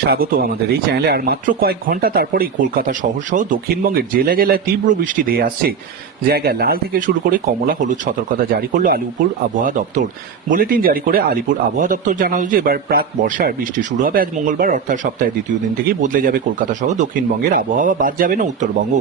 স্বাগত আমাদের এই চ্যানেলে। আর মাত্র কয়েক ঘণ্টা তারপরেই কলকাতা শহর সহ দক্ষিণবঙ্গের জেলা জেলায় তীব্র বৃষ্টি ধেয়ে আসছে। জায়গায় লাল থেকে শুরু করে কমলা, হলুদ সতর্কতা জারি করল আলিপুর আবহাওয়া দপ্তর। বুলেটিন জারি করে আলিপুর আবহাওয়া দপ্তর জানালো যে, এবার প্রাক বর্ষার বৃষ্টি শুরু হবে আজ মঙ্গলবার, অর্থাৎ সপ্তাহের দ্বিতীয় দিন থেকেই বদলে যাবে কলকাতা সহ দক্ষিণবঙ্গের আবহাওয়া বাদ যাবে না উত্তরবঙ্গ।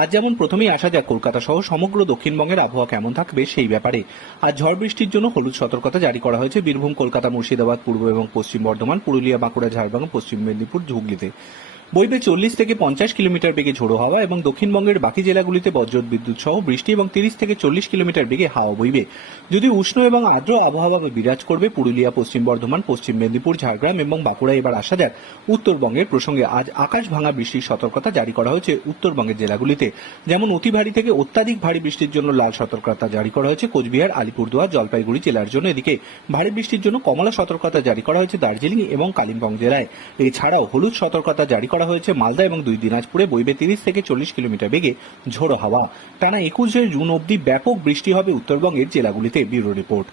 আজ যেমন প্রথমেই আসা যাক, কলকাতা সহ সমগ্র দক্ষিণবঙ্গের আবহাওয়া কেমন থাকবে সেই ব্যাপারে। আজ ঝড় বৃষ্টির জন্য হলুদ সতর্কতা জারি করা হয়েছে। বীরভূম, কলকাতা, মুর্শিদাবাদ, পূর্ব এবং পশ্চিম বর্ধমান, পুরুলিয়া, বাঁকুড়া, ঝাড়গ্রাম, পশ্চিম মেদিনীপুর হুগলিতে বইবে চল্লিশ থেকে পঞ্চাশ কিলোমিটার বেগে ঝোড়ো হাওয়া এবং দক্ষিণবঙ্গের বাকি জেলাগুলিতে বজ্র বিদ্যুৎ সহ বৃষ্টি এবং তিরিশ থেকে চল্লিশ কিলোমিটার বেগে হাওয়া বইবে। যদি উষ্ণ এবং আর্দ্র আবহাওয়া বিরাজ করবে পুরুলিয়া, পশ্চিম বর্ধমান, পশ্চিম মেদিনীপুর, ঝাড়গ্রাম এবং বাঁকুড়া এবার আসা যাক উত্তরবঙ্গের প্রসঙ্গে। আজ আকাশ ভাঙা বৃষ্টির সতর্কতা জারি করা হয়েছে উত্তরবঙ্গের জেলাগুলিতে। যেমন অতি ভারী থেকে অত্যাধিক ভারী বৃষ্টির জন্য লাল সতর্কতা জারি করা হয়েছে কোচবিহার, আলিপুরদুয়ার, জলপাইগুড়ি জেলার জন্য। এদিকে ভারী বৃষ্টির জন্য কমলা সতর্কতা জারি করা হয়েছে দার্জিলিং এবং কালিম্পং জেলায়। এছাড়াও হলুদ সতর্কতা জারি করা হয়েছে মালদা এবং দুই দিনাজপুরে। বইবে তিরিশ থেকে চল্লিশ কিলোমিটার বেগে ঝোড়ো হাওয়া। টানা একুশে জুন অবধি ব্যাপক বৃষ্টি হবে উত্তরবঙ্গের জেলাগুলিতে, ব্যুরো রিপোর্ট।